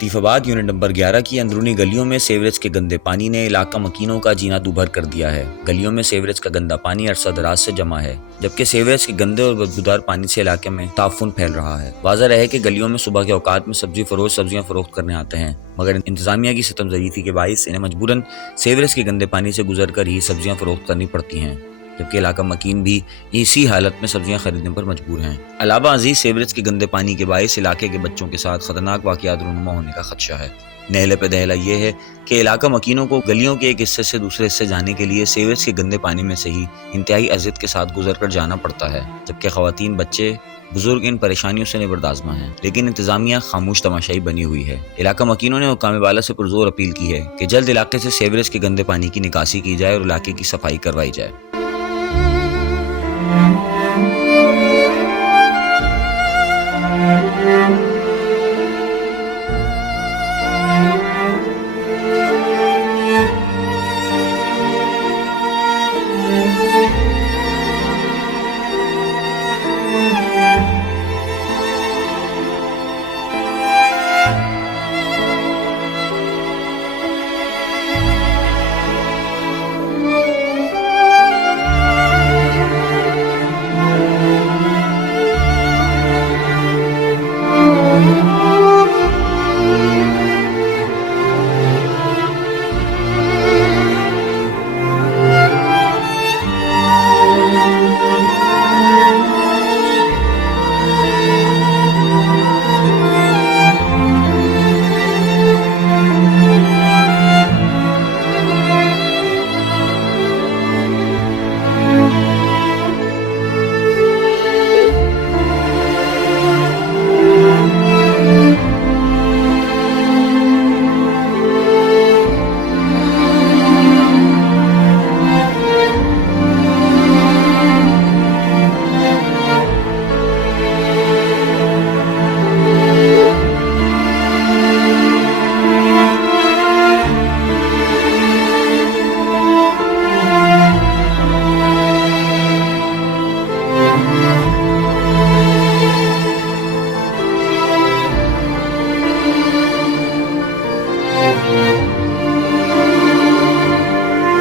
Latifabad unit number 11 की अंदरूनी गलियों में सीवरेज के गंदे पानी ने इलाका मकीनों का जीना दूभर कर दिया है। गलियों में सीवरेज का गंदा पानी अरसा दराज से जमा है, जबकि सीवरेज के गंदे और बदबूदार पानी से इलाके में ताफुन फैल रहा है। वाज़ह रहे कि गलियों में सुबह के औकात में सब्जी फरोश सब्जियां फरोख्त करने आते हैं, मगर इंतजामिया की सितम ज़रीफ़ी के बाइस इन्हें मजबूरन सीवरेज के गंदे पानी से गुजर कर ही सब्जियां फरोख्त करनी पड़ती हैं, जबकि इलाका मकीन भी इसी हालत में सब्जियां खरीदने पर मजबूर हैं। अलावा अजीज सीवरेज के गंदे पानी के बायस इलाके के बच्चों के साथ खतरनाक वाक़यात रूनुमा होने का खदशा है। नहले पे दहला ये है कि इलाका मकीनों को गलियों के एक हिस्से से दूसरे हिस्से जाने के लिए सीवरेज के गंदे पानी में से ही इंतहाई अजियत के साथ गुजर कर जाना पड़ता है, जबकि खवातीन, बच्चे, बुजुर्ग इन परेशानियों से निबरदाज़मा हैं, लेकिन इंतजामिया खामोश तमाशाई बनी हुई है। इलाका मकीनों ने हुक्काम बाला से पुरजोर अपील की है कि जल्द इलाके से सीवरेज के गंदे पानी की निकासी की जाए और इलाके की सफाई करवाई जाए।